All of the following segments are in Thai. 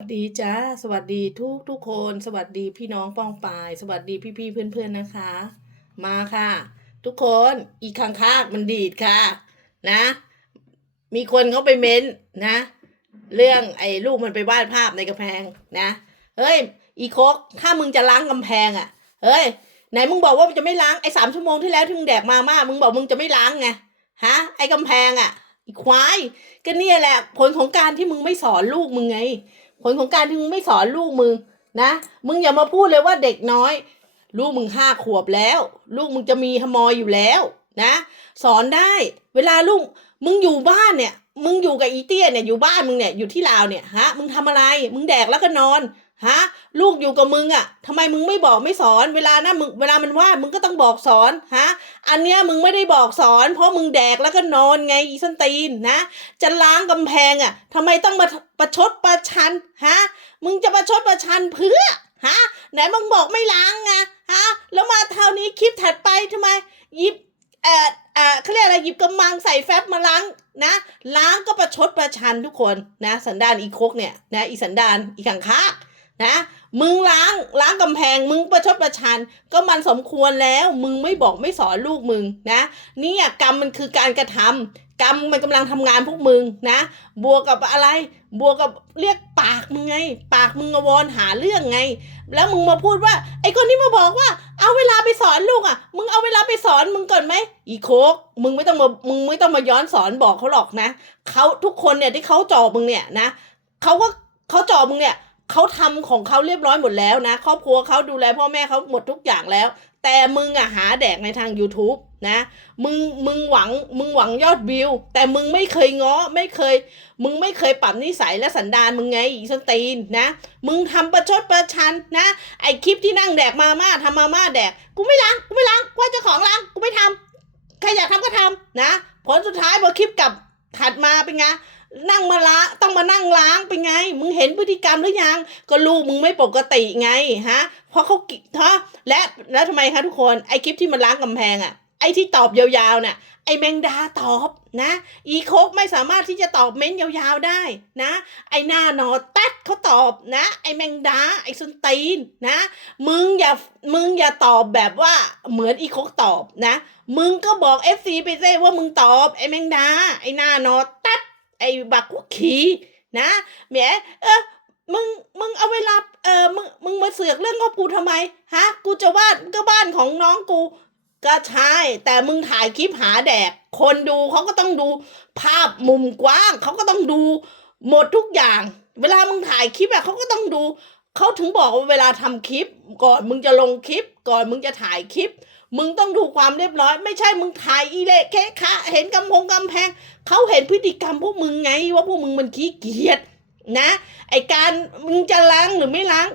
สวัสดีจ้าสวัสดีทุกทุกคน สวัสดีพี่น้องป้องปาย สวัสดีพี่พี่เพื่อนเพื่อนๆนะคะ มาค่ะ ทุกคนอีข้างคากมันดีดค่ะ นะ มีคนเขาไปเม้นนะ เรื่องไอ้ลูกมันไปวาดภาพในกำแพงนะเฮ้ย อีโคกถ้ามึงจะล้างกำแพงอะเฮ้ยไหนมึงบอกว่ามึงจะไม่ล้างไอ้สามชั่วโมงที่แล้วที่มึงแดกมาม่ามึงบอกมึงจะไม่ล้างไงฮะไอ้กำแพงอะอีควายก็เนี่ยแหละผลของการที่มึงไม่สอนลูกมึงไง ผลของการที่มึงไม่สอนลูกมึงนะ มึงอย่ามาพูดเลยว่าเด็กน้อย ลูกมึงห้าขวบแล้ว ลูกมึงจะมีฮมอยอยู่แล้วนะ สอนได้ เวลาลูกมึงอยู่บ้านเนี่ย มึงอยู่กับอีเตี้ยเนี่ยอยู่บ้านมึงเนี่ยอยู่ที่ลาวเนี่ยฮะมึงทำอะไร มึงแดกแล้วก็นอน ฮะลูกอยู่กับมึงอะ่ะทำไมมึงไม่บอกไม่สอน เวลานะมึงเวลามันว่ามึงก็ต้องบอกสอนฮะอันเนี้ยมึงไม่ได้บอกสอน เพราะมึงแดกแล้วก็นอนไงอีสันตีนนะจะล้างกำแพงอะ่ะทำไมต้องมาประชดประชันฮะมึงจะประชดประชันเพื่อฮะไหนมึงบอกไม่ล้างไงฮะแล้วมาเท่านี้คลิปถัดไปทำไมหยิบเอ่อเอ่อเขาเรียกอะไรหยิบกำมังใส่แฟบมาล้างนะล้างก็ประชดประชันทุกคนนะสันดานอีโคกเนี่ยนะอีสันดานอีขังคาก นะมึงล้างล้างกำแพงมึงประชดประชัน ก็มันสมควรแล้ว มึงไม่บอกไม่สอนลูกมึงนะเนี่ยกรรมมันคือการกระทำกรรมมันกำลังทำงานพวกมึงนะ บวกกับอะไร บวกกับเรียกปากมึงไง ปากมึงอวอนหาเรื่องไง แล้วมึงมาพูดว่า ไอ้คนนี้มาบอกว่า เอาเวลาไปสอนลูกอะ มึงเอาเวลาไปสอนมึงก่อนไหม อีโคกมึงไม่ต้องมา มึงไม่ต้องมาย้อนสอนบอกเขาหรอกนะเขาทุกคนเนี่ยที่เขาจอบมึงเนี่ยนะเขาก็เขาจอบมึงเนี่ย เขาทำของเขาเรียบร้อยหมดแล้วนะ ครอบครัวเขาดูแลพ่อแม่เขาหมดทุกอย่างแล้ว แต่มึงอะหาแดกในทาง YouTube นะ มึงมึงหวังมึงหวังยอดวิว แต่มึงไม่เคยง้อไม่เคย มึงไม่เคยปรับนิสัยและสันดานมึงไงอีสนตีนนะ มึงทำประชดประชันนะ ไอคลิปที่นั่งแดกมาม่าทำมาม่าแดก กูไม่ล้างกูไม่ล้างกว่าจ้าของล้างกูไม่ทำใครอยากทำก็ทำนะ ผลสุดท้ายพอคลิปกลับถัดมาเป็นไง นั่งมาล้างต้องมานั่งล้างเป็นไง มึงเห็นพฤติกรรมหรือยัง ก็ลูกมึงไม่ปกติไงฮะ เพราะเขากิฮะและแล้วทำไมคะทุกคนไอคลิปที่มันล้างกำแพงอะไอที่ตอบยาวๆน่ะไอแมงดาตอบนะ อีโคกไม่สามารถที่จะตอบเม้นยาวๆได้นะ ไอหน้านอแต๊ดเขาตอบนะ ไอแมงดาไอสุนตีนนะ มึงอย่ามึงอย่าตอบแบบว่าเหมือนอีโคกตอบนะ มึงก็บอกเอฟซีไปเซ่ว่ามึงตอบไอแมงดาไอหน้านอแต๊ด ไอ้บักคุกขีนะแหมเออมึงมึงเอาเวลาเออมึงมึงมาเสือกเรื่องของกูทำไมฮะ กูจะวาดก็บ้านของน้องกูก็ใช่แต่มึงถ่ายคลิปหาแดก คนดูเขาก็ต้องดูภาพมุมกว้างเขาก็ต้องดูหมดทุกอย่าง เวลามึงถ่ายคลิปอะเขาก็ต้องดูเขาถึงบอกว่าเวลาทำคลิป ก่อนมึงจะลงคลิป ก่อนมึงจะถ่ายคลิป มึงต้องดูความเรียบร้อย ไม่ใช่มึงถ่ายอีเละแค่คะเห็นกำพงกำแพงเขาเห็นพฤติกรรมพวกมึงไง ว่าพวกมึงมันขี้เกียจนะ ไอการมึงจะล้างหรือไม่ล้าง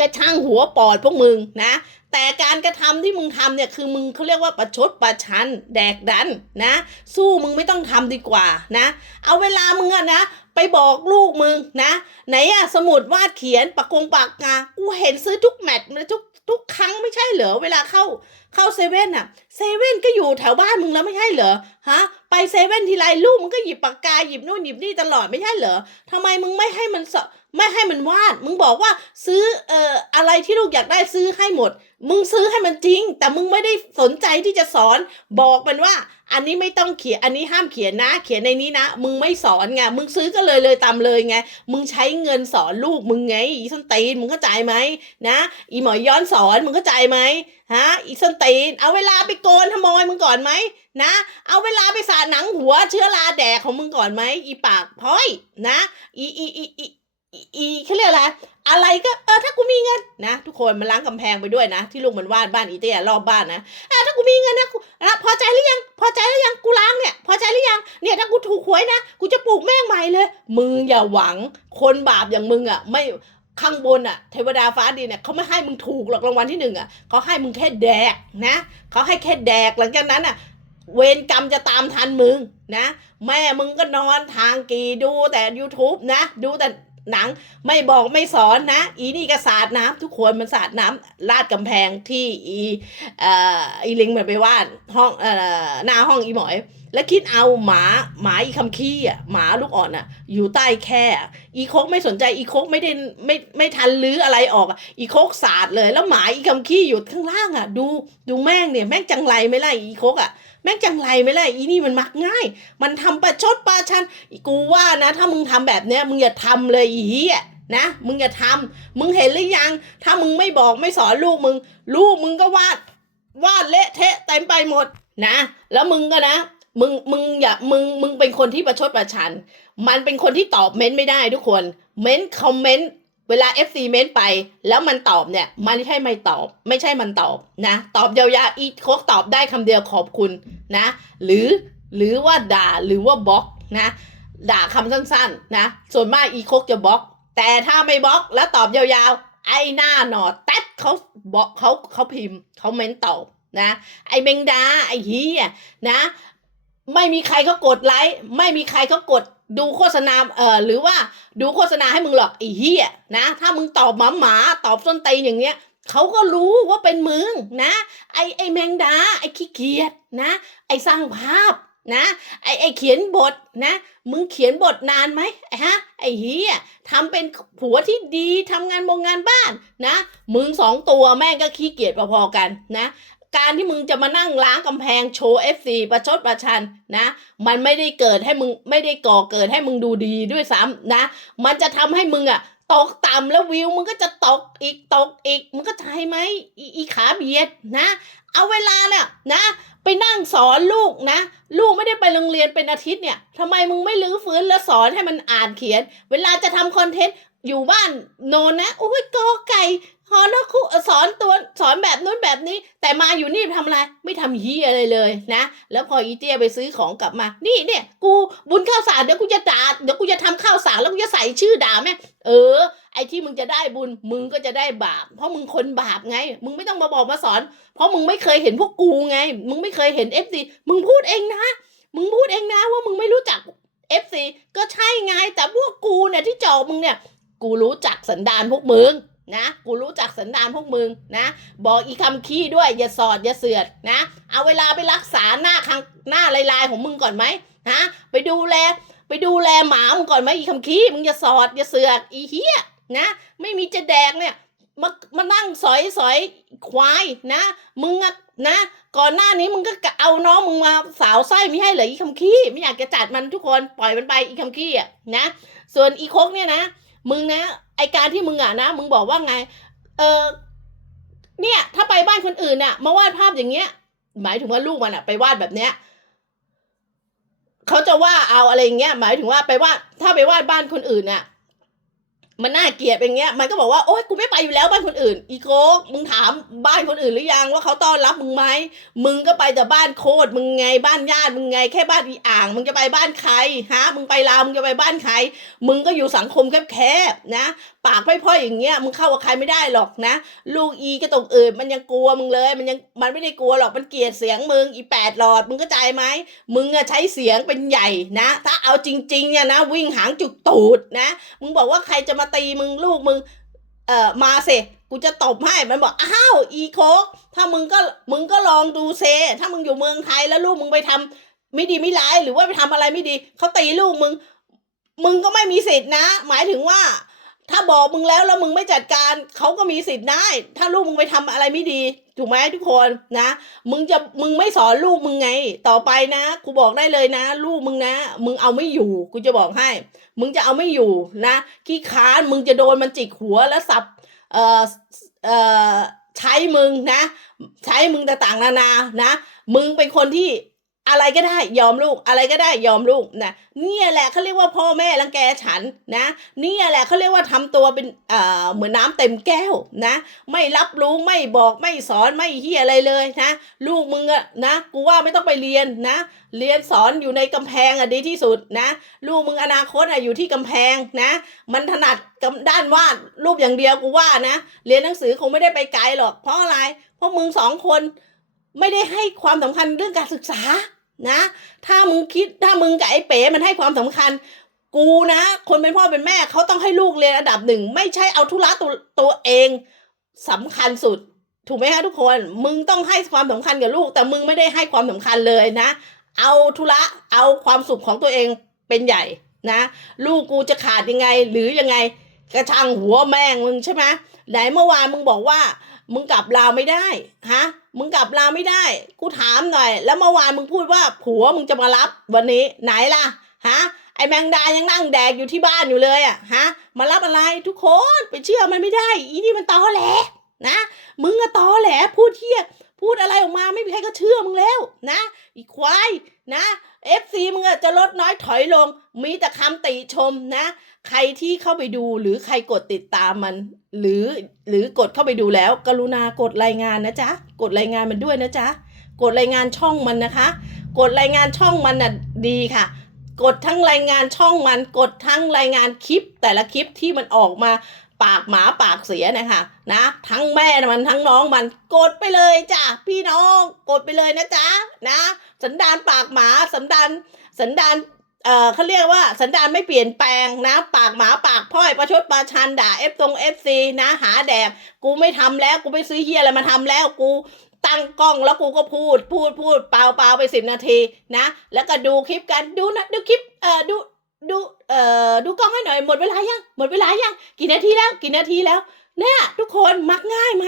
จะช่างหัวปอดพวกมึงนะ แต่การกระทำที่มึงทำเนี่ยคือมึงเขาเรียกว่าประชดประชัน แดกดันนะ สู้มึงไม่ต้องทำดีกว่านะ เอาเวลามึงอะนะ ไปบอกลูกมึงนะ ไหนอะสมุดวาดเขียนปากกงปากกากูเห็นซื้อทุกแมตช์ทุก ทุกครั้งไม่ใช่เหรอเวลาเข้า เข้าเซเว่นอะเซเว่นก็อยู่แถวบ้านมึงแล้วไม่ใช่เหรอฮะไปเซเว่นทีไรลูกมึงก็หยิบปากกาหยิบนู่นหยิบนี่ตลอดไม่ใช่เหรอทำไมมึงไม่ให้มันสไม่ให้มันวาด มึงบอกว่าซื้อเอ่ออะไรที่ลูกอยากได้ซื้อให้หมด มึงซื้อให้มันจริง แต่มึงไม่ได้สนใจที่จะสอน บอกมันว่า อันนี้ไม่ต้องเขียนอันนี้ห้ามเขียนนะ เขียนในนี้นะ มึงไม่สอนไงมึงซื้อก็เลยเลยตามเลยไงมึงใช้เงินสอนลูกมึงไงอีส้นตีนมึงเข้าใจไหมนะ อีหมอย้อนสอนมึงเข้าใจไหมฮะอีส้นตีน เอาเวลาไปโกนขโมยมึงก่อนไหมนะ เอาเวลาไปสาดหนังหัวเชื้อราแดกของมึงก่อนไหมอีปากพ้อยนะอีอีอีอีอีเขาเรียกอะไรอะไรก็เออถ้ากูมีเงินนะทุกคนมันล้างกำแพงไปด้วยนะ ที่ลุงมันวาดบ้านอีเตี้ยรอบบ้านนะอะถ้ากูมีเงินนะกูนะพอใจหรือยัง พอใจหรือยังกูล้างเนี่ยพอใจหรือยังเนี่ยถ้ากูถูกหวยนะกูจะปลูกแม่งใหม่เลย มึงอย่าหวังคนบาปอย่างมึงอะไม่ ข้างบนอะเทวดาฟ้าดินเนี่ยเขาไม่ให้มึงถูกหรอกรางวัลที่หนึ่งอะเขาให้มึงแค่แดกนะเขาให้แค่แดกหลังจากนั้นอะเวรกรรมจะตามทันมึงนะ แม่มึงก็นอนทางกีดูแต่ YouTube นะ ดูแต่หนังไม่บอกไม่สอนนะ อีนี่ก็สาดน้ำทุกคนมันสาดน้ำลาดกำแพงที่อีเอ่ออีลิงมันไปวาดห้องเอ่อหน้าห้องอีหมอย แล้วคิดเอาหมาหมาอีคำขี้อะหมาลูกอ่อนอะ อยู่ใต้แค่อีโคกไม่สนใจอีโคกไม่ได้ไม่ไม่ทันลื้ออะไรออกอีโคกสาดเลย แล้วหมาอีคำขี้อยู่ข้างล่างอะ ดูดูแม่งเนี่ยแม่งจังไรไม่ล่อีโคกอะแม่งจังไรไม่ล่อีนี่มันมักง่าย มันทำประชดประชันกูว่านะ ถ้ามึงทำแบบเนี้ยมึงอย่าทำเลยอีเหี้ยนะมึงอย่าทำมึงเห็นหรือยัง ถ้ามึงไม่บอกไม่สอนลูกมึง ลูกมึงก็วาดวาดเละเทะเต็มไปหมดนะ แล้วมึงก็นะ มึงมึงอย่ามึงมึงเป็นคนที่ประชดประชัน มันเป็นคนที่ตอบเม้นต์ไม่ได้ทุกคน เม้นต์คอมเมนต์เวลา FC เม้นต์ไป แล้วมันตอบเนี่ย มันไม่ใช่ไม่ตอบ ไม่ใช่มันตอบนะ ตอบยาวๆอีโคกตอบได้คำเดียวขอบคุณนะ หรือหรือว่าด่าหรือว่าบล็อกนะ ด่าคำสั้นๆนะ ส่วนมากอีโคกจะบล็อก แต่ถ้าไม่บล็อกแล้วตอบยาวๆ ไอ้หน้าหนอแต๊ดเขาบอกเขาเขาพิมพ์เขาเม้นตอบนะ ไอ้เบงดาไอ้เฮียนะ ไม่มีใครเขากดไลค์ไม่มีใครเขากดดูโฆษณาเอ่อหรือว่าดูโฆษณาให้มึงหรอกไอ้เฮียนะ ถ้ามึงตอบหมาหมาตอบส้นตีนอย่างเงี้ยเขาก็รู้ว่าเป็นมึงนะ ไอ้ไอ้แมงดา ไอ้ขี้เกียจนะ ไอ้สร้างภาพนะไอ้ไอ้เขียนบทนะ มึงเขียนบทนานไหมฮะ ไอ้เฮียทำเป็นผัวที่ดีทำงานบงงานบ้านนะ มึงสองตัวแม่งก็ขี้เกียจพอๆกันนะ การที่มึงจะมานั่งล้างกำแพงโชว์เอฟซีประชดประชันนะ มันไม่ได้เกิดให้มึงไม่ได้ก่อเกิดให้มึงดูดีด้วยซ้ำนะ มันจะทำให้มึงอะตกต่ำแล้ววิวมึงก็จะตกอีกตกอีกมึงก็ใช่ไหมอีอีขาเบียดนะ เอาเวลาเนี่ยนะ ไปนั่งสอนลูกนะ ลูกไม่ได้ไปโรงเรียนเป็นอาทิตย์เนี่ยทำไมมึงไม่ลื้อฟื้นแล้วสอนให้มันอ่านเขียน เวลาจะทำคอนเทนต์ อยู่บ้านโนนนะโอ้ยกอไก่ฮอนกคุสอนตัวสอนแบบนู้นแบบนี้ แต่มาอยู่นี่ทำอะไร ไม่ทำฮีอะไรเลยนะ แล้วพออีเตี้ยไปซื้อของกลับมา นี่เนี่ยกูบุญข้าวสารเดี๋ยวกูจะด่าเดี๋ยวกูจะทำข้าวสารแล้วกูจะใส่ชื่อด่าแม่เออ ไอ้ที่มึงจะได้บุญมึงก็จะได้บาป เพราะมึงคนบาปไง มึงไม่ต้องมาบอกมาสอน เพราะมึงไม่เคยเห็นพวกกูไง มึงไม่เคยเห็นเอฟซีมึงพูดเองนะ มึงพูดเองนะว่ามึงไม่รู้จักเอฟซีก็ใช่ไงแต่พวกกูเนี่ยที่จอมึงเนี่ย กูรู้จักสันดานพวกมึงนะกูรู้จักสันดานพวกมึงนะ บอกอีคำขี้ด้วยอย่าสอดอย่าเสือดนะ เอาเวลาไปรักษาหน้าคังหน้าลายๆของมึงก่อนไหมฮะไปดูแลไปดูแลหมามึงก่อนไหมอีคำขี้มึงอย่าสอดอย่าเสือกอีเหี้ยนะ ไม่มีจะแดกเนี่ยมามานั่งสอยสอยควายนะ มึงอะนะ ก่อนหน้านี้มึงก็เอาน้องมึงมาสาวไส้ไม่ให้เหรออีคำขี้ไม่อยากจะจัดมันทุกคนปล่อยมันไปอีคำขี้อะนะ ส่วนอีโคกเนี่ยนะ มึงนะ ไอการที่มึงอะนะ มึงบอกว่าไง เออเนี่ย ถ้าไปบ้านคนอื่นน่ะ มาวาดภาพอย่างเงี้ย หมายถึงว่าลูกมันอะ ไปวาดแบบเนี้ยเขาจะว่าเอาอะไรอย่างเงี้ย หมายถึงว่าไปวาดถ้าไปวาดบ้านคนอื่นน่ะ มันน่าเกลียดอย่างเงี้ย มันก็บอกว่าโอ๊ยกูไม่ไปอยู่แล้วบ้านคนอื่น อีโคกมึงถามบ้านคนอื่นหรือยังว่าเขาต้อนรับมึงไหม มึงก็ไปแต่บ้านโคตรมึงไงบ้านญาติมึงไงแค่บ้านอีอ่าง มึงจะไปบ้านใครฮะมึงไปลาวมึงจะไปบ้านใคร มึงก็อยู่สังคมแคบๆนะ ปากพ่อยๆอย่างเงี้ยมึงเข้ากับใครไม่ได้หรอกนะ ลูกอีกระตกเอิดมันยังกลัวมึงเลย มันยังมันไม่ได้กลัวหรอกมันเกลียดเสียงมึงอีแปดหลอดมึงก็ใจไหมมึงอะใช้เสียงเป็นใหญ่นะ ถ้าเอาจริงๆเนี่ยนะ วิ่งหางจุกตูดนะ มึงบอกว่าใครจะมาตีมึงลูกมึง เอ่อมาเสกูจะตบให้มันบอกอ้าวอีโคกถ้ามึงก็มึงก็ลองดูเซ ถ้ามึงอยู่เมืองไทยแล้วลูกมึงไปทำไม่ดีไม่ร้ายหรือว่าไปทำอะไรไม่ดีเขาตีลูกมึง มึงก็ไม่มีสิทธินะ หมายถึงว่า ถ้าบอกมึงแล้วแล้วมึงไม่จัดการเขาก็มีสิทธิ์ได้ ถ้าลูกมึงไปทำอะไรไม่ดีถูกไหมทุกคนนะ มึงจะมึงไม่สอนลูกมึงไง ต่อไปนะกูบอกได้เลยนะ ลูกมึงนะ มึงเอาไม่อยู่กูจะบอกให้ มึงจะเอาไม่อยู่นะขี้ค้านมึงจะโดนมันจิกหัวแล้วสับเอ่อเอ่อใช้มึงนะ ใช้มึงต่างๆนานานะ มึงเป็นคนที่ อะไรก็ได้ยอมลูก อะไรก็ได้ยอมลูกนะเนี่ยแหละเขาเรียกว่าพ่อแม่รังแกฉันนะเนี่ยแหละเขาเรียกว่าทำตัวเป็นเอ่อเหมือนน้ำเต็มแก้วนะ ไม่รับรู้ไม่บอกไม่สอนไม่เฮียอะไรเลยนะ ลูกมึงอะนะกูว่าไม่ต้องไปเรียนนะ เรียนสอนอยู่ในกำแพงอะดีที่สุดนะ ลูกมึงอนาคตอะอยู่ที่กำแพงนะ มันถนัดด้านวาดรูปอย่างเดียวกูว่านะ เรียนหนังสือคงไม่ได้ไปไกลหรอกเพราะอะไรเพราะมึงสองคน ไม่ได้ให้ความสำคัญเรื่องการศึกษา นะ ถ้ามึงคิดถ้ามึงกับไอ้เป๋มันให้ความสำคัญ กูนะ คนเป็นพ่อเป็นแม่เขาต้องให้ลูกเรียนอันดับหนึ่งไม่ใช่เอาธุระตัวตัวเองสำคัญสุด ถูกไหมคะทุกคน มึงต้องให้ความสำคัญกับลูก แต่มึงไม่ได้ให้ความสำคัญเลยนะ เอาธุระเอาความสุขของตัวเองเป็นใหญ่นะ ลูกกูจะขาดยังไงหรือยังไงกระชังหัวแม่งมึงใช่ไหมไหนเมื่อวานมึงบอกว่า มึงกลับลาวไม่ได้ฮะมึงกลับลาวไม่ได้ กูถามหน่อย แล้วเมื่อวานมึงพูดว่า ผัวมึงจะมารับวันนี้ไหนล่ะฮะไอแมงดายังนั่งแดกอยู่ที่บ้านอยู่เลยอะฮะมารับอะไรทุกคนไปเชื่อมันไม่ได้ อีนี่มันตอแหลนะมึงอะตอแหลพูดเที่ยพูดอะไรออกมาไม่มีใครก็เชื่อมึงแล้วนะอีควายนะ เอฟซีมึงจะลดน้อยถอยลง มีแต่คำติชมนะ ใครที่เข้าไปดูหรือใครกดติดตามมัน หรือหรือกดเข้าไปดูแล้ว กรุณากดรายงานนะจ๊ะ กดรายงานมันด้วยนะจ๊ะ กดรายงานช่องมันนะคะ กดรายงานช่องมันน่ะดีค่ะ กดทั้งรายงานช่องมัน กดทั้งรายงานคลิปแต่ละคลิปที่มันออกมา ปากหมาปากเสียนะคะนะ ทั้งแม่มันทั้งน้องมันกดไปเลยจ้ะพี่น้องกดไปเลยนะจ๊ะนะ สันดานปากหมาสันดานสันดานเอ่อเขาเรียกว่าสันดานไม่เปลี่ยนแปลงนะ ปากหมาปากพ่อยประชดประชันด่าเอฟตรงเอฟซีนะหาแดกกูไม่ทำแล้วกูไม่ซื้อเฮียอะไรมาทำแล้วกูตั้งกล้องแล้วกูก็พูดพูดพูดเปล่าเปล่าไปสิบนาทีนะ แล้วก็ดูคลิปกันดูนะดูคลิปเออดู ดูเอ่อดูกล้องให้หน่อยหมดเวลายังหมดเวลายังกี่นาทีแล้วกี่นาทีแล้วเนี่ยทุกคนมักง่ายไหม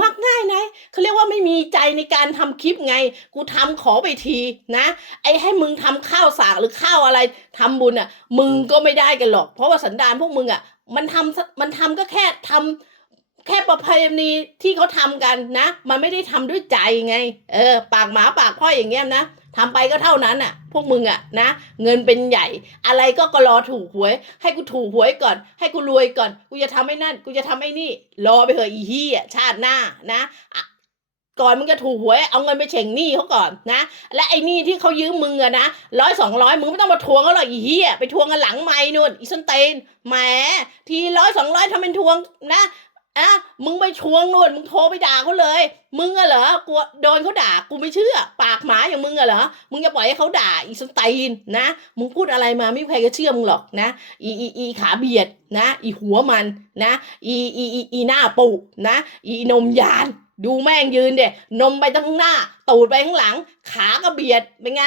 มักง่ายไหมเขาเรียกว่าไม่มีใจในการทำคลิปไง กูทำขอไปทีนะ ไอ้ให้มึงทำข้าวสากหรือข้าวอะไรทำบุญอะ มึงก็ไม่ได้กันหรอก เพราะว่าสันดานพวกมึงอะ มันทำมันทำก็แค่ทำแค่ประเพณีที่เขาทำกันนะ มันไม่ได้ทำด้วยใจไง เออ ปากหมาปากพ่ออย่างเงี้ยนะ ทำไปก็เท่านั้นอะ พวกมึงอะนะ เงินเป็นใหญ่ อะไรก็ก็รอถูกหวย ให้กูถูกหวยก่อน ให้กูรวยก่อน กูจะทำไอ้นั่น กูจะทำไอ้นี่ รอไปเถอะอีฮี่ชาติหน้านะก่อนมึงจะถูกหวยเอาเงินไปเฉ่งหนี้เขาก่อนนะ และไอ้หนี้ที่เขายืมมึงอะนะร้อยสองร้อยมึงไม่ต้องมาทวงเขาหรอกอีเหี้ยไปทวงกันหลังไม่นู่นอีสันเตนแหมทีร้อยสองร้อยทำเป็นทวงนะ อะมึงไปทวงนู่นมึงโทรไปด่าเขาเลย มึงอะเหรอกลัวโดนเขาด่ากูไม่เชื่อ ปากหมาอย่างมึงอะเหรอมึงจะปล่อยให้เขาด่าอีสันเตนนะ มึงพูดอะไรมาไม่มีใครก็เชื่อมึงหรอกนะอีอีอีขาเบียดนะ อีหัวมันนะอีอีอีอีหน้าปุนะ อีนมยานดูแม่งยืนเด็นมไปทั้งหน้า ตูดไปข้างหลัง ขาก็เบียดเป็นไง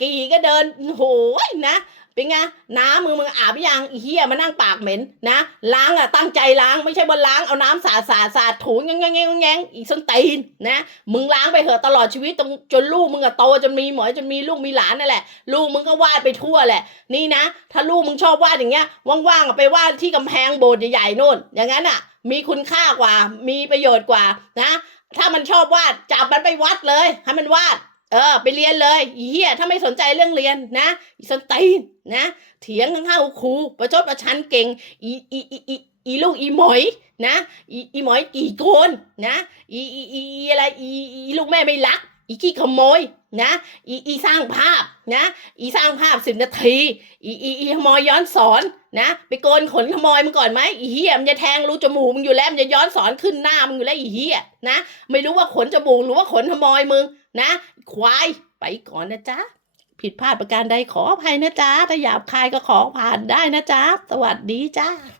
กี่ก็เดินโหยนะเป็นไงน้ำมือมึงอาบยังอีเหี้ยมานั่งปากเหม็นนะ ล้างอะตั้งใจล้างไม่ใช่ว่าล้างเอาน้ำสาดสาดสาดถูแงงแงงแงงแงงอีส้นตีนนะ มึงล้างไปเถอะตลอดชีวิตตรงจนลูกมึงอะโตจนมีหมอยจนมีลูกมีหลานนั่นแหละลูกมึงก็วาดไปทั่วแหละ นี่นะ ถ้าลูกมึงชอบวาดอย่างเงี้ยว่างๆไปวาดที่กำแพงโบสถ์ใหญ่ๆน่น อย่างนั้นอะ มีคุณค่ากว่ามีประโยชน์กว่านะ ถ้ามันชอบวาดจับมันไปวัดเลยให้มันวาด เออ ไปเรียนเลยอีเหี้ยถ้าไม่สนใจเรื่องเรียนนะอีสนตีนนะ เถียงข้างๆครูประชดประชันเก่งอีอีอีอีอีลูกอีหมอยนะอีอีหมอยอีโกนนะอีอีอีอะไรอีอีลูกแม่ไม่รัก อีขี้ขโมยนะอีอีสร้างภาพนะอีสร้างภาพสิบนาทีอีอีอีขโมยย้อนสอนนะ ไปโกนขนขโมยมึงก่อนไหมอีเหี้ยมันจะแทงรูจมูกมึงอยู่แล้วมันจะย้อนสอนขึ้นหน้ามึงอยู่แล้วอีเหี้ยนะไม่รู้ว่าขนจมูกหรือว่าขนขโมยมึง นะ ควายไปก่อนนะจ๊ะ ผิดพลาดประการใดขออภัยนะจ๊ะถ้าหยาบคายก็ขอผ่านได้นะจ๊ะ สวัสดีจ้า